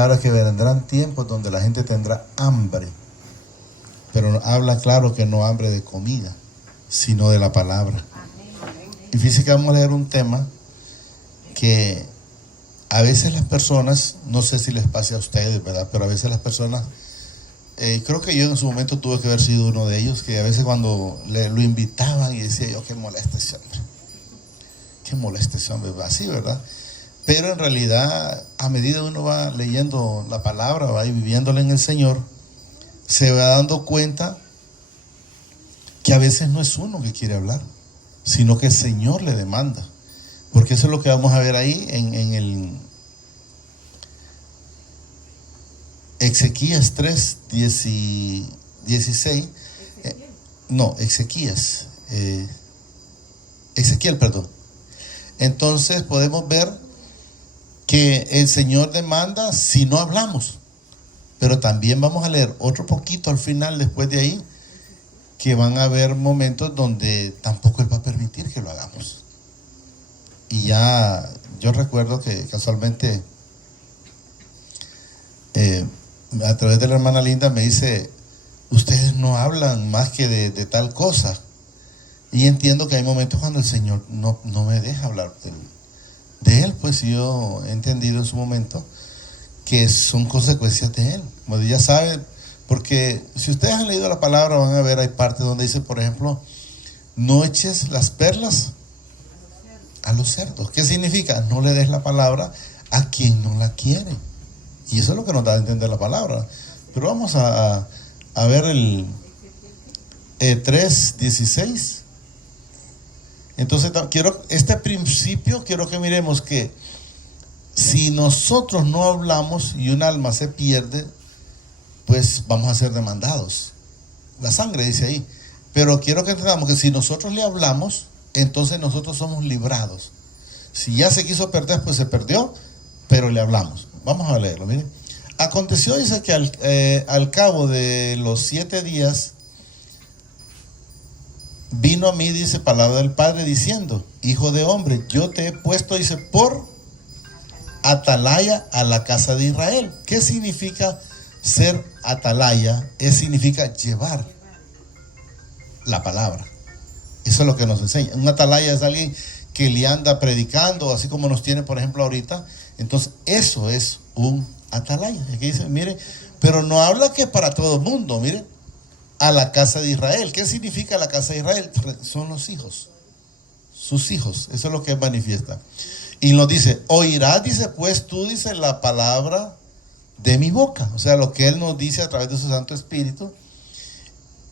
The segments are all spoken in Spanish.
Claro que vendrán tiempos donde la gente tendrá hambre, pero habla claro que no hambre de comida, sino de la palabra. Y fíjense que vamos a leer un tema que a veces las personas, no sé si les pase a ustedes, ¿verdad? Pero a veces las personas, creo que yo en su momento tuve que haber sido uno de ellos, que a veces cuando lo invitaban y decía yo, qué molesta ese hombre, así, ¿verdad? Pero en realidad, a medida que uno va leyendo la palabra, va viviéndola en el Señor, se va dando cuenta que a veces no es uno que quiere hablar, sino que el Señor le demanda. Porque eso es lo que vamos a ver ahí en el Ezequías 3, 16. Ezequiel, perdón. Entonces podemos ver que el Señor demanda si no hablamos. Pero también vamos a leer otro poquito al final, después de ahí, que van a haber momentos donde tampoco Él va a permitir que lo hagamos. Y ya, yo recuerdo que casualmente, a través de la hermana Linda me dice, ustedes no hablan más que de tal cosa. Y entiendo que hay momentos cuando el Señor no me deja hablar de Él, pues yo he entendido en su momento que son consecuencias de Él. Como ya saben, porque si ustedes han leído la palabra van a ver, hay partes donde dice, por ejemplo, no eches las perlas a los cerdos. ¿Qué significa? No le des la palabra a quien no la quiere. Y eso es lo que nos da a entender la palabra. Pero vamos a ver el 3:16. Entonces este principio quiero que miremos que si nosotros no hablamos y un alma se pierde, pues vamos a ser demandados. La sangre dice ahí. Pero quiero que entendamos que si nosotros le hablamos, entonces nosotros somos librados. Si ya se quiso perder, pues se perdió, pero le hablamos. Vamos a leerlo, miren. Aconteció, dice que al cabo de los 7 días, vino a mí, dice, palabra del Padre diciendo, hijo de hombre, yo te he puesto, dice, por atalaya a la casa de Israel. ¿Qué significa ser atalaya? Significa llevar la palabra. Eso es lo que nos enseña. Un atalaya es alguien que le anda predicando, así como nos tiene, por ejemplo, ahorita. Entonces, eso es un atalaya. Aquí dice, mire, pero no habla que para todo el mundo, mire, a la casa de Israel. ¿Qué significa la casa de Israel? Son los hijos, sus hijos. Eso es lo que manifiesta. Y nos dice, oirás, dice, pues tú, dice, la palabra de mi boca. O sea, lo que Él nos dice a través de su Santo Espíritu.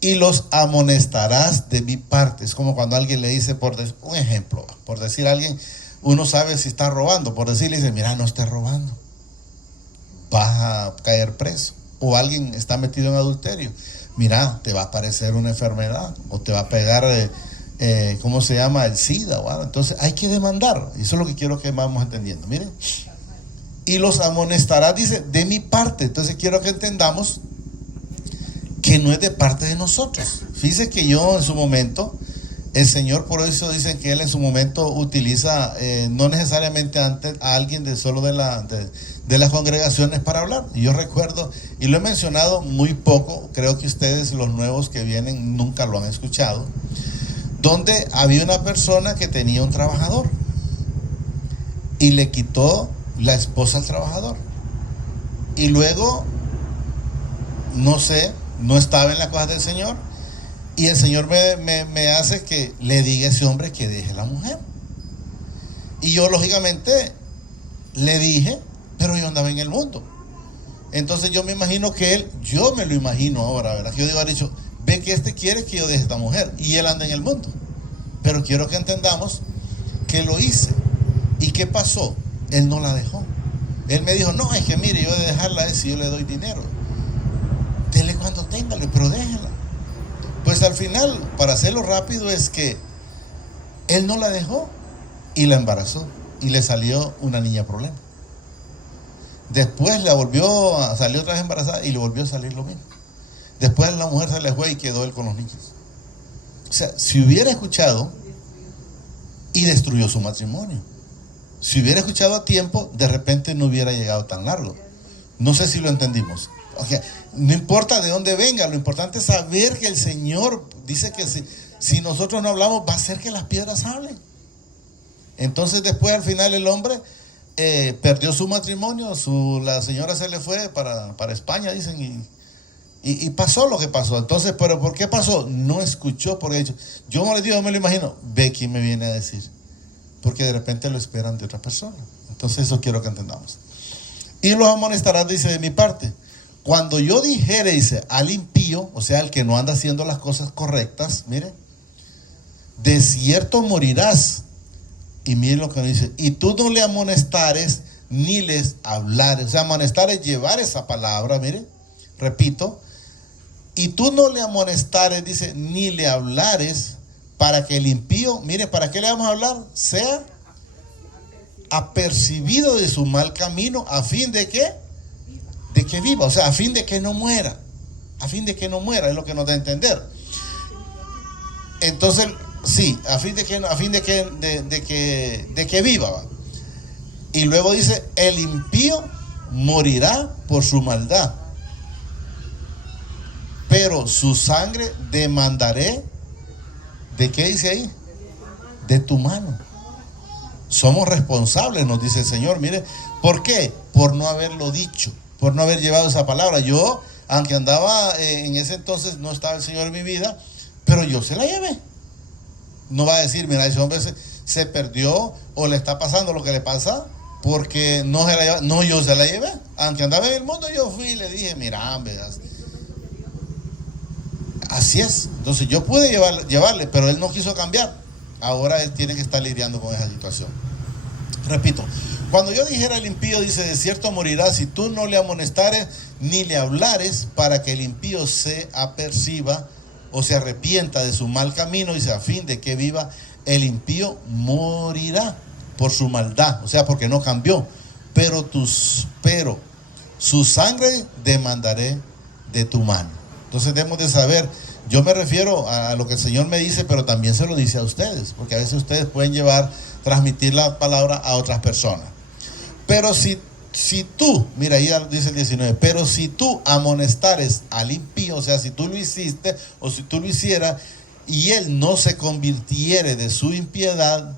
Y los amonestarás de mi parte. Es como cuando alguien le dice, un ejemplo, por decir a alguien, uno sabe si está robando, por decirle, dice, mira, no estés robando, vas a caer preso. O alguien está metido en adulterio, mira, te va a aparecer una enfermedad, o te va a pegar, ¿cómo se llama? El SIDA, ¿verdad? Entonces hay que demandar. Eso es lo que quiero que vamos entendiendo, miren. Y los amonestarás, dice, de mi parte. Entonces quiero que entendamos que no es de parte de nosotros. Fíjese que yo en su momento, el Señor, por eso dicen que Él en su momento utiliza, no necesariamente antes a alguien de solo de las congregaciones para hablar. Y yo recuerdo, y lo he mencionado muy poco, creo que ustedes, los nuevos que vienen, nunca lo han escuchado, donde había una persona que tenía un trabajador y le quitó la esposa al trabajador. Y luego, no sé, no estaba en la cosa del Señor, y el Señor me hace que le diga a ese hombre que deje a la mujer. Y yo lógicamente le dije, pero yo andaba en el mundo. Entonces yo me imagino que yo me lo imagino ahora, ¿verdad? Que yo digo, ha dicho, ve que quiere que yo deje a esta mujer, y él anda en el mundo. Pero quiero que entendamos que lo hice. ¿Y qué pasó? Él no la dejó. Él me dijo, no, es que mire, yo de dejarla si yo le doy dinero. Dele cuando téngale, pero déjela. Pues al final, para hacerlo rápido, es que él no la dejó y la embarazó y le salió una niña problema. Después salió otra vez embarazada y le volvió a salir lo mismo. Después la mujer se le fue y quedó él con los niños. O sea, si hubiera escuchado, y destruyó su matrimonio. Si hubiera escuchado a tiempo, de repente no hubiera llegado tan largo. No sé si lo entendimos. Okay. No importa de dónde venga, lo importante es saber que el Señor dice que si nosotros no hablamos, va a hacer que las piedras hablen. Entonces después al final el hombre perdió su matrimonio, la señora se le fue para España, dicen, y pasó lo que pasó. Entonces, ¿pero por qué pasó? No escuchó, porque yo me lo imagino, ve quién me viene a decir, porque de repente lo esperan de otra persona. Entonces eso quiero que entendamos. Y los amonestarás, dice, de mi parte. Cuando yo dijere, dice, al impío, o sea, al que no anda haciendo las cosas correctas, mire, de cierto morirás. Y miren lo que nos dice, y tú no le amonestares ni les hablares. O sea, amonestar es llevar esa palabra, mire, repito, y tú no le amonestares, dice, ni le hablares, para que el impío, mire, ¿para qué le vamos a hablar? Sea apercibido de su mal camino, a fin de que viva, o sea, a fin de que no muera, es lo que nos da a entender. Entonces, sí, a fin de que viva, ¿va? Y luego dice, el impío morirá por su maldad, pero su sangre demandaré. ¿De qué dice ahí? De tu mano. Somos responsables, nos dice el Señor. Mire, ¿por qué? Por no haberlo dicho, por no haber llevado esa palabra. Yo, aunque andaba en ese entonces, no estaba el Señor en mi vida, pero yo se la llevé. No va a decir, mira, ese hombre se perdió o le está pasando lo que le pasa porque no se la lleva. No, yo se la llevé. Aunque andaba en el mundo, yo fui y le dije, mira, hombre, así es. Entonces yo pude llevarle, pero él no quiso cambiar. Ahora él tiene que estar lidiando con esa situación. Repito, cuando yo dijera al impío, dice, de cierto morirá si tú no le amonestares ni le hablares, para que el impío se aperciba o se arrepienta de su mal camino, dice, a fin de que viva. El impío morirá por su maldad, o sea, porque no cambió, pero su sangre demandaré de tu mano. Entonces debemos de saber, yo me refiero a lo que el Señor me dice, pero también se lo dice a ustedes, porque a veces ustedes pueden transmitir la palabra a otras personas. Pero si tú, mira, ahí dice el 19, pero si tú amonestares al impío, o sea, si tú lo hiciste o si tú lo hicieras y él no se convirtiere de su impiedad,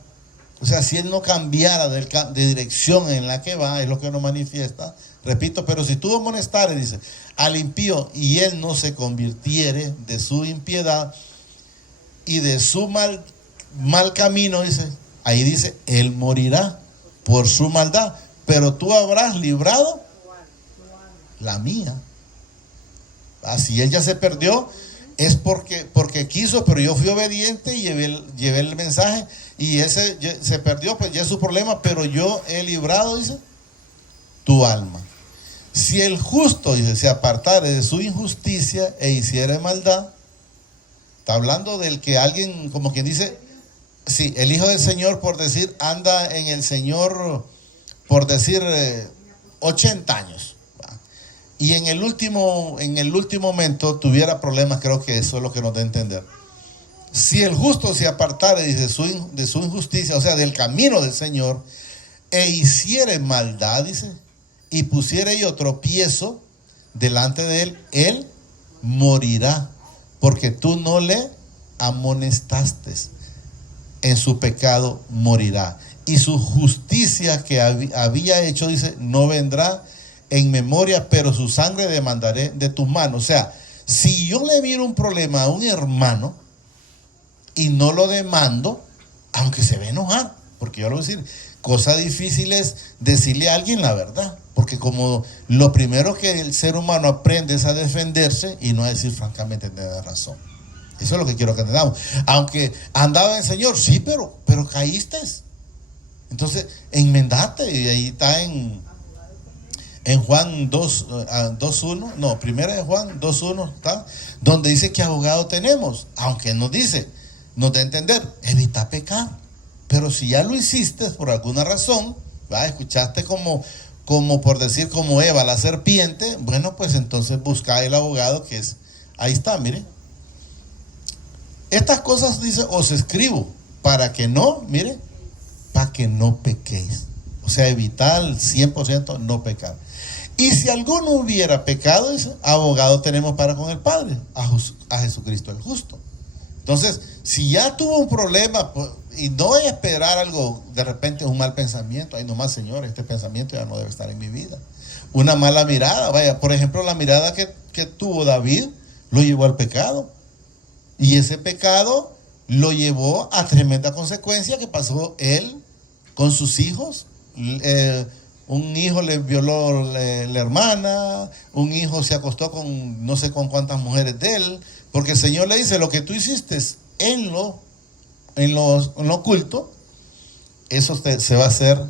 o sea, si él no cambiara de dirección en la que va, es lo que nos manifiesta. Repito, pero si tú amonestares, dice, al impío y él no se convirtiere de su impiedad y de su mal camino, dice, ahí dice, él morirá por su maldad, pero tú habrás librado la mía. Si él ya se perdió, es porque quiso, pero yo fui obediente y llevé el mensaje, y ese se perdió, pues ya es su problema, pero yo he librado, dice, tu alma. Si el justo, dice, se apartare de su injusticia e hiciere maldad, está hablando del que alguien, como quien dice, sí, el Hijo del Señor, por decir, anda en el Señor, por decir, 80 años. Y en el último momento tuviera problemas, creo que eso es lo que nos da a entender. Si el justo se apartare, dice, de su injusticia, o sea, del camino del Señor, e hiciere maldad, dice, y pusiere yo tropiezo delante de él morirá, porque tú no le amonestaste. En su pecado morirá. Y su justicia que había hecho, dice, no vendrá en memoria, pero su sangre demandaré de tus manos. O sea, si yo le miro un problema a un hermano y no lo demando, aunque se ve enojar, porque yo le voy a decir, cosa difícil es decirle a alguien la verdad, porque como lo primero que el ser humano aprende es a defenderse y no a decir francamente tiene razón. Eso es lo que quiero que entendamos. Aunque andaba en el Señor, sí, pero caíste. Entonces, enmendate, y ahí está en Juan 2:1, no, primera de Juan 2:1, ¿está? Donde dice que abogado tenemos, aunque nos dice, nos da a entender, evita pecar. Pero si ya lo hiciste por alguna razón, ¿va? Escuchaste como por decir, como Eva, la serpiente, bueno, pues entonces busca el abogado que es, ahí está, mire. Estas cosas, dice, os escribo para que no, mire, para que no pequéis. O sea, evitar 100% no pecar. Y si alguno hubiera pecado, dice, abogado tenemos para con el Padre, a Jesucristo el justo. Entonces, si ya tuvo un problema, pues, y no voy a esperar algo, de repente un mal pensamiento, ay nomás Señor, este pensamiento ya no debe estar en mi vida. Una mala mirada, vaya, por ejemplo, la mirada que tuvo David lo llevó al pecado. Y ese pecado lo llevó a tremenda consecuencia que pasó él con sus hijos. Un hijo le violó la hermana, un hijo se acostó con no sé con cuántas mujeres de él, porque el Señor le dice, lo que tú hiciste en lo oculto, eso se va a hacer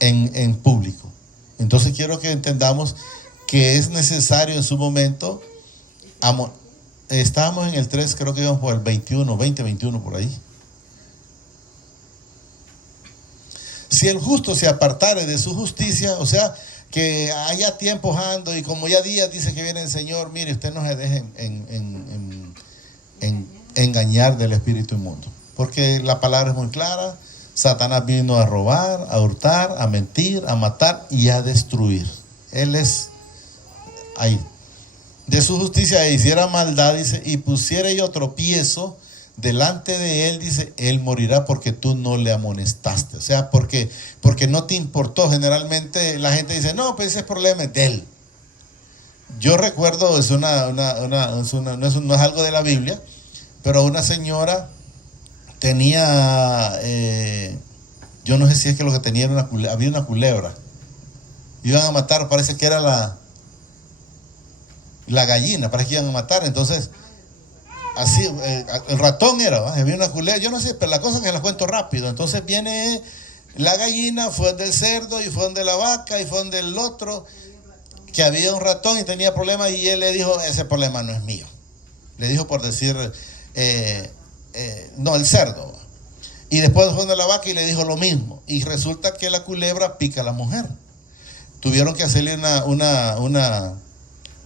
en público. Entonces quiero que entendamos que es necesario en su momento, estábamos en el 3, creo que íbamos por el 21, 21 por ahí. Si el justo se apartare de su justicia, o sea, que haya tiempos ando y como ya días dice que viene el Señor, mire, usted no se deje engañar del espíritu inmundo. Porque la palabra es muy clara, Satanás vino a robar, a hurtar, a mentir, a matar y a destruir. Él es ahí. De su justicia hiciera maldad, dice, y pusiera yo tropiezo delante de él, dice, él morirá porque tú no le amonestaste. O sea, porque no te importó. Generalmente la gente dice, no, pues ese problema es de él. Yo recuerdo, no es algo de la Biblia, pero una señora tenía, yo no sé si es que lo que tenía era había una culebra. Iban a matar, parece que era la gallina, parece que iban a matar. Entonces, así, el ratón era, ¿va? Había una culebra, yo no sé, pero la cosa es que la cuento rápido. Entonces viene la gallina, fue del cerdo, y fue de la vaca, y fue del otro, que había un ratón y tenía problemas, y él le dijo, ese problema no es mío. Le dijo por decir, no, el cerdo. Y después fue de la vaca y le dijo lo mismo. Y resulta que la culebra pica a la mujer. Tuvieron que hacerle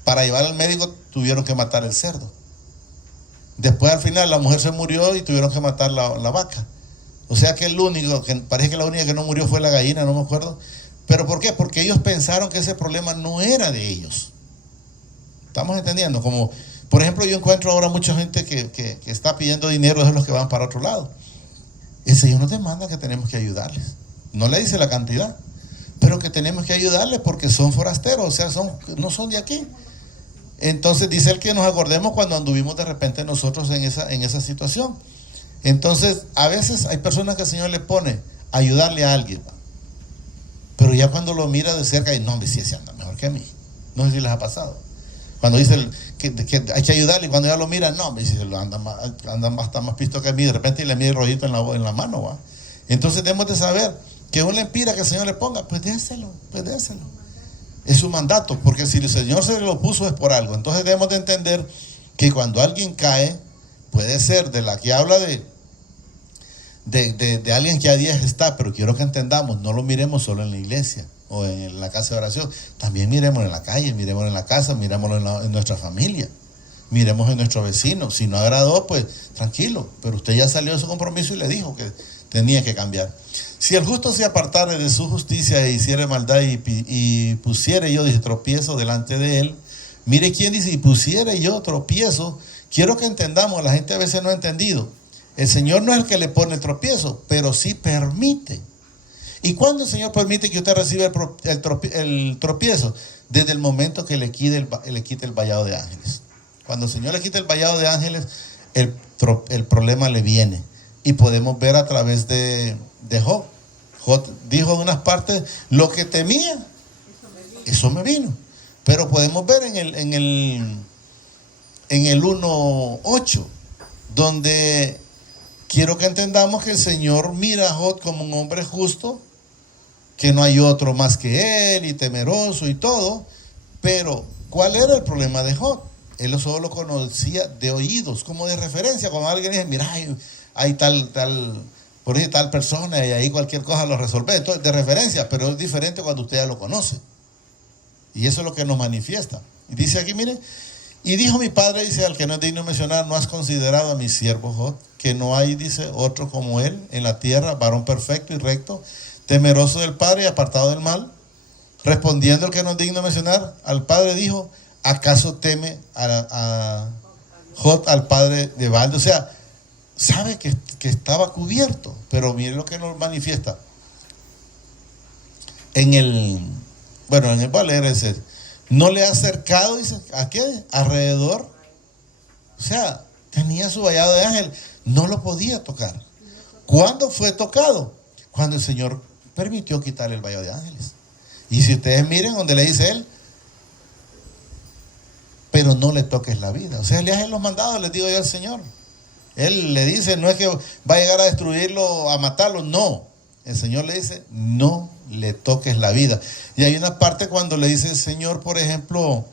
para llevar al médico, tuvieron que matar el cerdo. Después al final la mujer se murió y tuvieron que matar la vaca. O sea que parece que la única que no murió fue la gallina, no me acuerdo. ¿Pero por qué? Porque ellos pensaron que ese problema no era de ellos. ¿Estamos entendiendo? Como, por ejemplo, yo encuentro ahora mucha gente que está pidiendo dinero de los que van para otro lado. El Señor nos demanda que tenemos que ayudarles. No le dice la cantidad, pero que tenemos que ayudarles porque son forasteros, o sea, no son de aquí. Entonces dice él que nos acordemos cuando anduvimos de repente nosotros en esa situación. Entonces a veces hay personas que el Señor le pone a ayudarle a alguien, pero ya cuando lo mira de cerca y no, hombre, si ese anda mejor que a mí. No sé si les ha pasado. Cuando dice que hay que ayudarle y cuando ya lo mira, no, hombre, si está más pisto que a mí, de repente le mide el rollito en la mano, ¿va? Entonces debemos de saber que uno le pida que el Señor le ponga, pues déselo. Es su mandato, porque si el Señor se lo puso es por algo. Entonces debemos de entender que cuando alguien cae, puede ser de la que habla de alguien que a días está, pero quiero que entendamos, no lo miremos solo en la iglesia o en la casa de oración, también miremos en la calle, miremos en la casa, miremos en nuestra familia, miremos en nuestro vecino. Si no agradó, pues tranquilo, pero usted ya salió de su compromiso y le dijo que tenía que cambiar. Si el justo se apartare de su justicia e hiciere maldad y pusiere yo, dice, tropiezo delante de él. Mire quién dice, y pusiere yo tropiezo. Quiero que entendamos, la gente a veces no ha entendido. El Señor no es el que le pone el tropiezo, pero sí permite. ¿Y cuándo el Señor permite que usted reciba el tropiezo? Desde el momento que le quite el vallado de ángeles. Cuando el Señor le quita el vallado de ángeles, el problema le viene. Y podemos ver a través de Job. Job dijo en unas partes, lo que temía, eso me vino. Pero podemos ver en el 1:8, donde quiero que entendamos que el Señor mira a Job como un hombre justo, que no hay otro más que él, y temeroso y todo. Pero, ¿cuál era el problema de Job? Él solo lo conocía de oídos, como de referencia. Cuando alguien dice, mira, hay tal persona y ahí cualquier cosa lo resuelve. Entonces, de referencia, pero es diferente cuando usted ya lo conoce. Y eso es lo que nos manifiesta. Y dice aquí, mire, y dijo mi padre, dice, al que no es digno mencionar, no has considerado a mi siervo Job, que no hay, dice, otro como él en la tierra, varón perfecto y recto, temeroso del Padre y apartado del mal. Respondiendo el que no es digno de mencionar, al padre dijo, ¿acaso teme a Jot, al padre de Balde? O sea, sabe que estaba cubierto, pero mire lo que nos manifiesta. Voy a leer ese. No le ha acercado, dice, ¿a qué? Alrededor. O sea, tenía su vallado de ángel, no lo podía tocar. ¿Cuándo fue tocado? Cuando el Señor permitió quitar el vallado de ángeles. Y si ustedes miren donde le dice él, pero no le toques la vida. O sea, le hacen los mandados, les digo yo al Señor. Él le dice, no es que va a llegar a destruirlo, a matarlo, no. El Señor le dice, no le toques la vida. Y hay una parte cuando le dice el Señor, por ejemplo,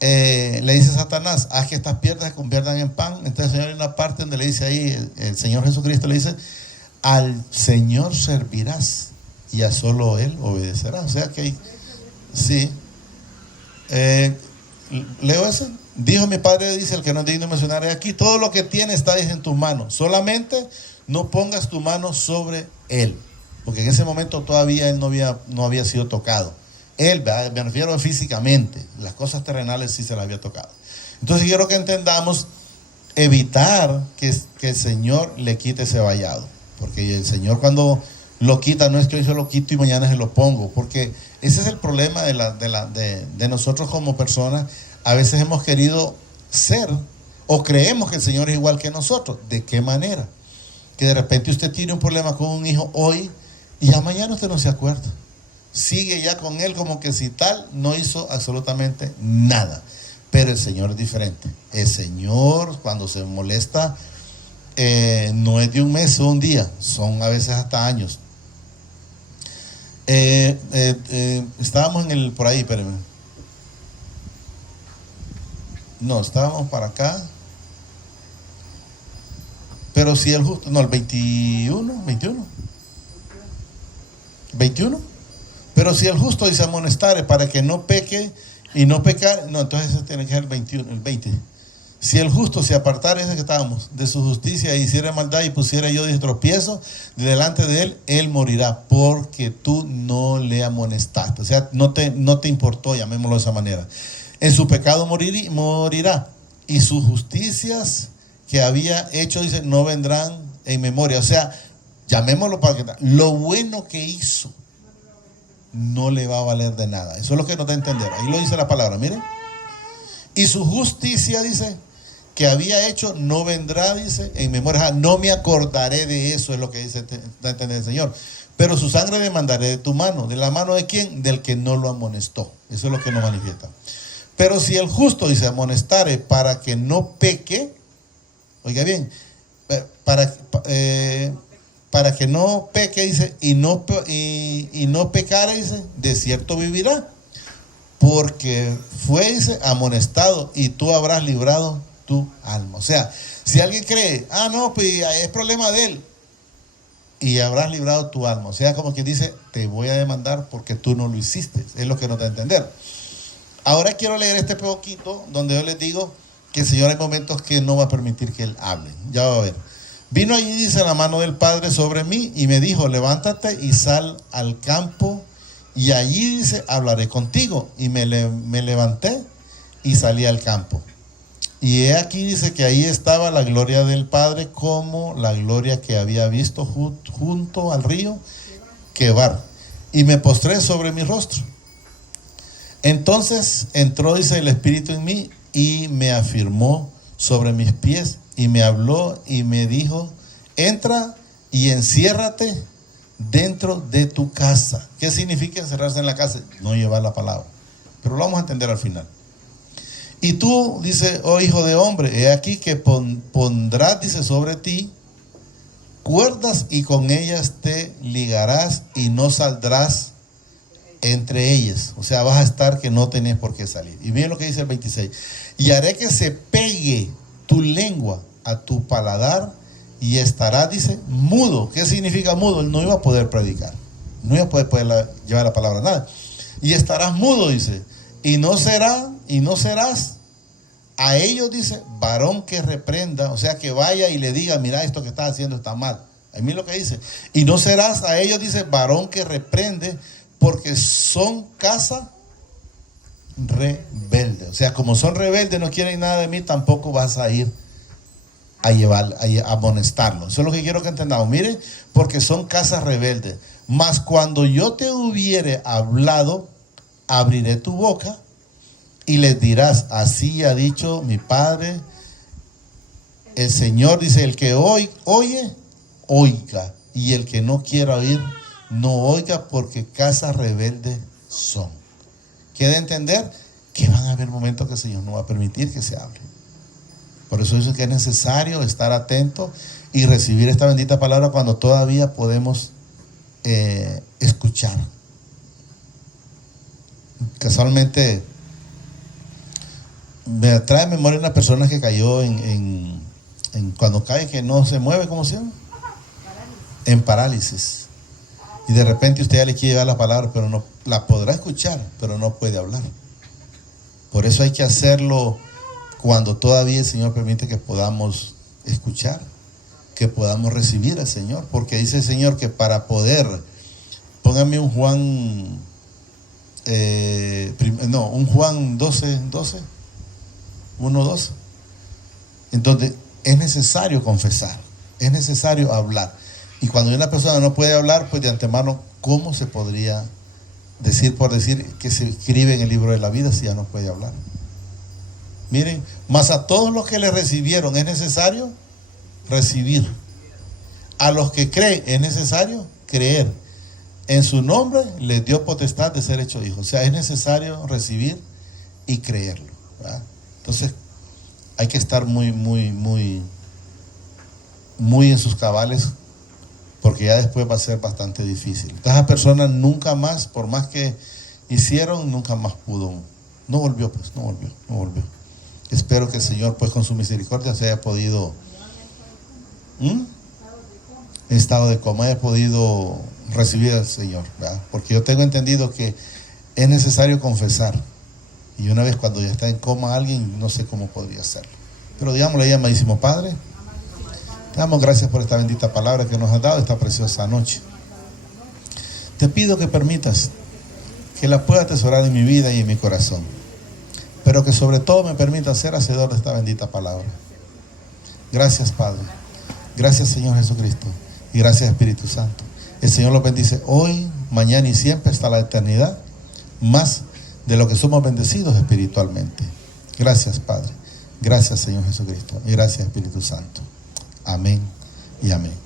le dice a Satanás, haz que estas piedras se conviertan en pan. Entonces el Señor, hay una parte donde le dice ahí, el Señor Jesucristo le dice, al Señor servirás y a solo Él obedecerás. O sea que, sí. Leo ese. Dijo mi padre, dice el que no es digno de mencionar, aquí todo lo que tiene está en tus manos, solamente no pongas tu mano sobre él, porque en ese momento todavía él no había sido tocado. Él, me refiero físicamente, las cosas terrenales sí se las había tocado. Entonces quiero que entendamos, evitar que el Señor le quite ese vallado, porque el Señor cuando lo quita, no es que hoy se lo quito y mañana se lo pongo, porque ese es el problema de nosotros como personas. A veces hemos querido ser o creemos que el Señor es igual que nosotros. ¿De qué manera? Que de repente usted tiene un problema con un hijo hoy y ya mañana usted no se acuerda. Sigue ya con él como que si tal, no hizo absolutamente nada. Pero el Señor es diferente. El Señor cuando se molesta no es de un mes o un día, son a veces hasta años. Estábamos por ahí, espérenme. No, estábamos para acá. Pero si el justo, no, el 21. Pero si el justo dice amonestare para que no peque y no pecar, no, entonces eso tiene que ser el 20. Si el justo se apartara, ese que estábamos, de su justicia, e hiciera maldad y pusiera yo de tropiezo delante de él, él morirá, porque tú no le amonestaste. O sea, no te importó, llamémoslo de esa manera. En su pecado morirá, y sus justicias que había hecho, dice, no vendrán en memoria. O sea, llamémoslo para que lo bueno que hizo no le va a valer de nada. Eso es lo que nos da a entender. Ahí lo dice la palabra, miren. Y su justicia, dice, que había hecho no vendrá, dice, en memoria. No me acordaré de eso, es lo que dice, da a entender el Señor. Pero su sangre demandaré de tu mano. ¿De la mano de quién? Del que no lo amonestó. Eso es lo que nos manifiesta. Pero si el justo, dice, amonestare para que no peque, oiga bien, para que no peque, dice, y no pecare, dice, de cierto vivirá, porque fue, dice, amonestado, y tú habrás librado tu alma. O sea, si alguien cree, no, pues es problema de él, y habrás librado tu alma. O sea, como quien dice, te voy a demandar porque tú no lo hiciste. Es lo que nos da a entender. Ahora quiero leer este poquito donde yo les digo que el Señor hay momentos que no va a permitir que Él hable. Ya va a ver. Vino allí, dice, la mano del Padre sobre mí y me dijo, levántate y sal al campo y allí, dice, hablaré contigo. Y me levanté y salí al campo. Y he aquí, dice, que ahí estaba la gloria del Padre como la gloria que había visto junto al río Quebar. Y me postré sobre mi rostro. Entonces entró, dice, el Espíritu en mí y me afirmó sobre mis pies y me habló y me dijo, entra y enciérrate dentro de tu casa. ¿Qué significa encerrarse en la casa? No llevar la palabra, pero lo vamos a entender al final. Y tú, dice, oh hijo de hombre, he aquí que pondrás, dice, sobre ti cuerdas y con ellas te ligarás y no saldrás entre ellas. O sea, vas a estar que no tenés por qué salir. Y miren lo que dice el 26. Y haré que se pegue tu lengua a tu paladar y estarás, dice, mudo. ¿Qué significa mudo? Él no iba a poder predicar. No iba a poder llevar la palabra a nada. Y estarás mudo, dice. Y no serás a ellos, dice, varón que reprenda. O sea, que vaya y le diga, mira, esto que estás haciendo está mal. A mí lo que dice. Y no serás a ellos, dice, varón que reprende, porque son casa rebelde. O sea, como son rebeldes, no quieren nada de mí, tampoco vas a ir a llevar, a amonestarlos. Eso es lo que quiero que entendamos. Mire, porque son casas rebeldes. Mas cuando yo te hubiere hablado, abriré tu boca y les dirás, así ha dicho mi Padre. El Señor dice, el que oye, oiga, y el que no quiera oír, no oiga, porque casas rebeldes son. Quiere entender que van a haber momentos que el Señor no va a permitir que se hable. Por eso dice que es necesario estar atento y recibir esta bendita palabra cuando todavía podemos escuchar. Casualmente me trae a memoria una persona que cayó en cuando cae que no se mueve, ¿cómo se llama? En parálisis. Y de repente usted ya le quiere llevar la palabra, pero no la podrá escuchar, pero no puede hablar. Por eso hay que hacerlo cuando todavía el Señor permite que podamos escuchar, que podamos recibir al Señor. Porque dice el Señor que para poder, póngame un Juan, un Juan 12, 1:12, en donde es necesario confesar, es necesario hablar. Y cuando una persona no puede hablar, pues de antemano, ¿cómo se podría decir por decir que se escribe en el libro de la vida si ya no puede hablar? Miren, mas a todos los que le recibieron es necesario recibir. A los que creen es necesario creer. En su nombre les dio potestad de ser hechos hijos. O sea, es necesario recibir y creerlo, ¿verdad? Entonces, hay que estar muy en sus cabales, porque ya después va a ser bastante difícil. Esa persona nunca más, por más que hicieron, nunca más pudo. No volvió. Espero que el Señor, pues con su misericordia, se haya podido, en estado de coma, haya podido recibir al Señor, ¿verdad? Porque yo tengo entendido que es necesario confesar. Y una vez cuando ya está en coma alguien, no sé cómo podría hacerlo. Pero digámosle ahí, amadísimo Padre, te damos gracias por esta bendita palabra que nos has dado esta preciosa noche. Te pido que permitas que la pueda atesorar en mi vida y en mi corazón, pero que sobre todo me permita ser hacedor de esta bendita palabra. Gracias, Padre. Gracias, Señor Jesucristo. Y gracias, Espíritu Santo. El Señor los bendice hoy, mañana y siempre hasta la eternidad, más de lo que somos bendecidos espiritualmente. Gracias, Padre. Gracias, Señor Jesucristo. Y gracias, Espíritu Santo. Amén y amén.